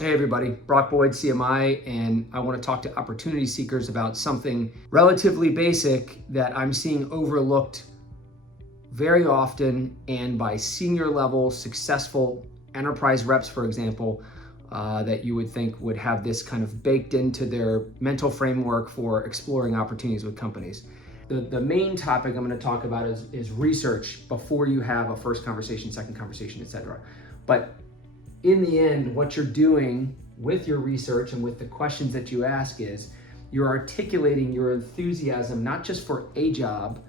Hey everybody, Brock Boyd, CMI, and I want to talk to opportunity seekers about something relatively basic that I'm seeing overlooked very often and by senior level successful enterprise reps, for example, that you would think would have this kind of baked into their mental framework for exploring opportunities with companies. The main topic I'm going to talk about is research before you have a first conversation, second conversation, etc. But in the end, what you're doing with your research and with the questions that you ask is you're articulating your enthusiasm, not just for a job,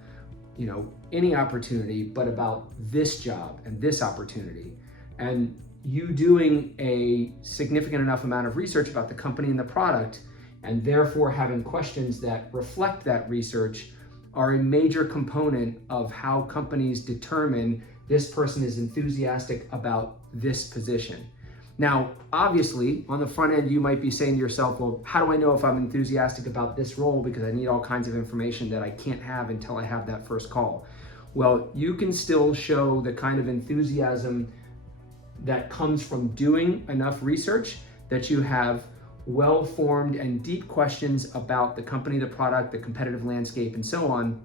any opportunity, but about this job and this opportunity. And you doing a significant enough amount of research about the company and the product, and therefore having questions that reflect that research, are a major component of how companies determine this person is enthusiastic about this position. Now, obviously, on the front end, you might be saying to yourself, well, how do I know if I'm enthusiastic about this role? Because I need all kinds of information that I can't have until I have that first call. Well, you can still show the kind of enthusiasm that comes from doing enough research, that you have well-formed and deep questions about the company, the product, the competitive landscape, and so on.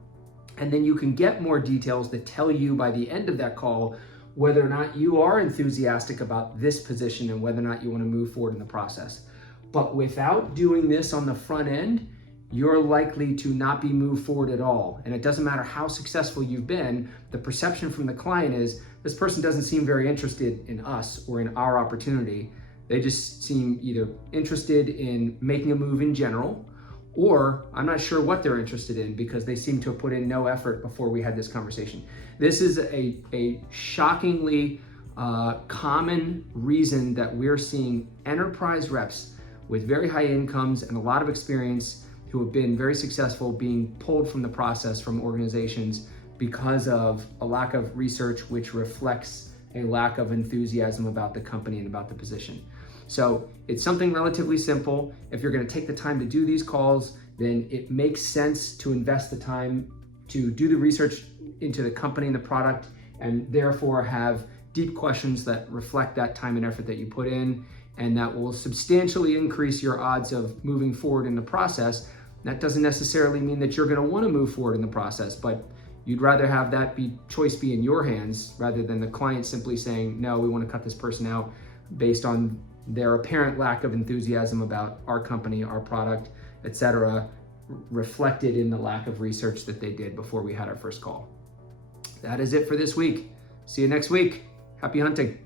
And then you can get more details that tell you by the end of that call whether or not you are enthusiastic about this position and whether or not you want to move forward in the process. But without doing this on the front end, you're likely to not be moved forward at all. And it doesn't matter how successful you've been, the perception from the client is this person doesn't seem very interested in us or in our opportunity. They just seem either interested in making a move in general, or I'm not sure what they're interested in because they seem to have put in no effort before we had this conversation. This is a shockingly common reason that we're seeing enterprise reps with very high incomes and a lot of experience who have been very successful being pulled from the process from organizations because of a lack of research, which reflects a lack of enthusiasm about the company and about the position. So it's something relatively simple. If you're going to take the time to do these calls, then it makes sense to invest the time to do the research into the company and the product, and therefore have deep questions that reflect that time and effort that you put in, and that will substantially increase your odds of moving forward in the process. That doesn't necessarily mean that you're going to want to move forward in the process, but you'd rather have that choice be in your hands rather than the client simply saying, no, we want to cut this person out based on their apparent lack of enthusiasm about our company, our product, etc., reflected in the lack of research that they did before we had our first call. That is it for this week. See you next week. Happy hunting.